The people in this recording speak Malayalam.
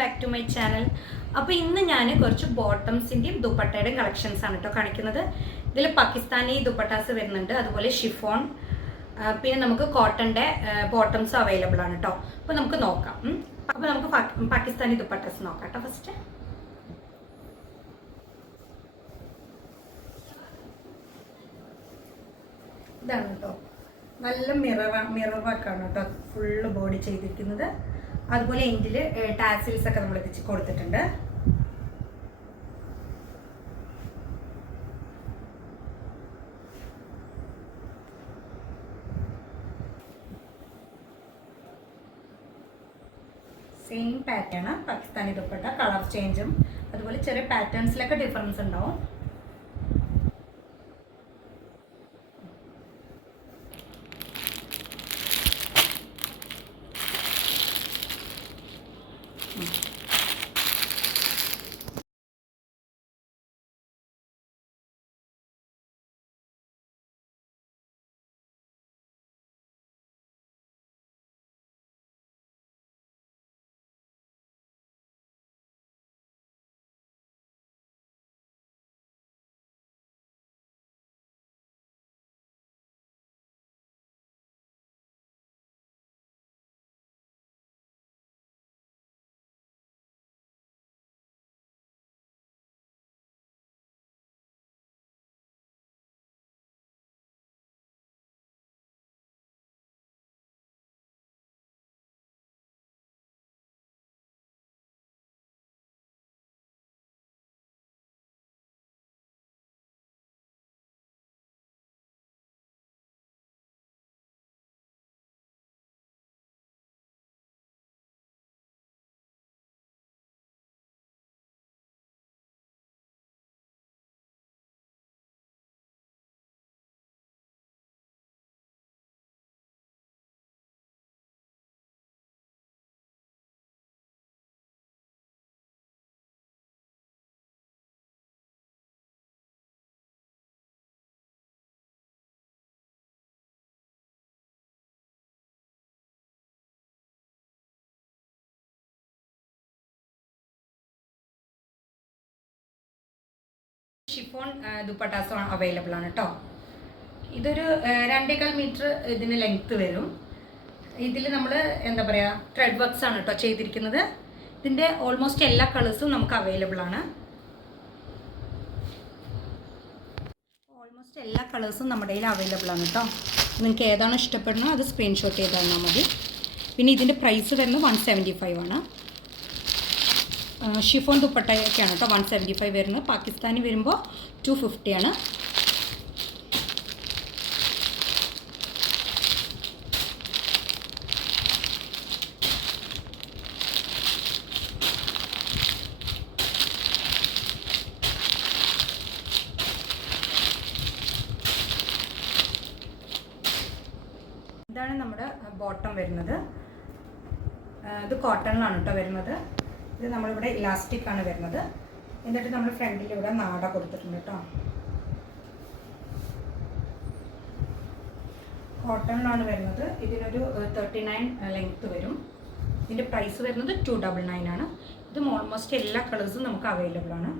Back to my channel. അപ്പോൾ ഇന്ന് ഞാൻ കുറച്ച് ബോട്ടംസിൻ്റെയും ദുപ്പട്ടയുടെയും കളക്ഷൻസ് ആണ് കേട്ടോ കാണിക്കുന്നത്. ഇതിൽ പാകിസ്ഥാനി ദുപ്പട്ടാസ് വരുന്നുണ്ട്, അതുപോലെ ഷിഫോൺ, പിന്നെ നമുക്ക് കോട്ടൻ്റെ ബോട്ടംസ് അവൈലബിൾ ആണ് കേട്ടോ. അപ്പോൾ നമുക്ക് നോക്കാം. അപ്പോൾ നമുക്ക് പാകിസ്ഥാനി ദുപ്പട്ടാസ് നോക്കാം കേട്ടോ. ഫസ്റ്റ് ഇതാണ് കേട്ടോ, നല്ല മിറർ വർക്കാണ് കേട്ടോ ഫുള്ള് ബോഡി ചെയ്തിരിക്കുന്നത്. അതുപോലെ എൻഡിൽ ടാസിൽസ് ഒക്കെ നമ്മൾ എത്തിച്ച് കൊടുത്തിട്ടുണ്ട്. Same pattern Pakistani dupatta, colour ചേഞ്ചും അതുപോലെ ചെറിയ പാറ്റേൺസിലൊക്കെ ഡിഫറൻസ് ഉണ്ടാവും. ഷിഫോൺ ദുപ്പട്ടാസ് അവൈലബിൾ ആണ് കേട്ടോ. ഇതൊരു 2.25 മീറ്റർ ഇതിന് ലെങ്ത്ത് വരും. ഇതിൽ നമ്മൾ എന്താ പറയുക, ത്രെഡ് വർക്ക്സ് ആണ് കേട്ടോ ചെയ്തിരിക്കുന്നത്. ഇതിൻ്റെ ഓൾമോസ്റ്റ് എല്ലാ കളേഴ്സും നമുക്ക് അവൈലബിൾ ആണ്. ഓൾമോസ്റ്റ് എല്ലാ കളേഴ്സും നമ്മുടെ കയ്യിൽ അവൈലബിൾ ആണ് കേട്ടോ. നിങ്ങൾക്ക് ഏതാണോ ഇഷ്ടപ്പെടുന്നത് അത് സ്ക്രീൻഷോട്ട് ചെയ്ത് തന്നാൽ മതി. പിന്നെ ഇതിൻ്റെ പ്രൈസ് വരുന്നത് 175 ആണ്. ഷിഫോൺ ദുപ്പട്ടയൊക്കെയാണ് കേട്ടോ 175 വരുന്നത്. പാകിസ്ഥാനി വരുമ്പോൾ 250 ആണ്. ഇതാണ് നമ്മുടെ ബോട്ടം വരുന്നത്. ഇത് കോട്ടണിലാണ് കേട്ടോ വരുന്നത്. ഇത് നമ്മളിവിടെ ഇലാസ്റ്റിക് ആണ് വരുന്നത്. എന്നിട്ട് നമ്മൾ ഫ്രണ്ടിലിവിടെ നാട കൊടുത്തിട്ടുണ്ട് കേട്ടോ. കോട്ടണിലാണ് വരുന്നത്. ഇതിനൊരു 39 ലെങ്ത്ത് വരും. ഇതിൻ്റെ പ്രൈസ് വരുന്നത് 299 ആണ്. ഇത് ഓൾമോസ്റ്റ് എല്ലാ കളേഴ്സും നമുക്ക് അവൈലബിൾ ആണ്.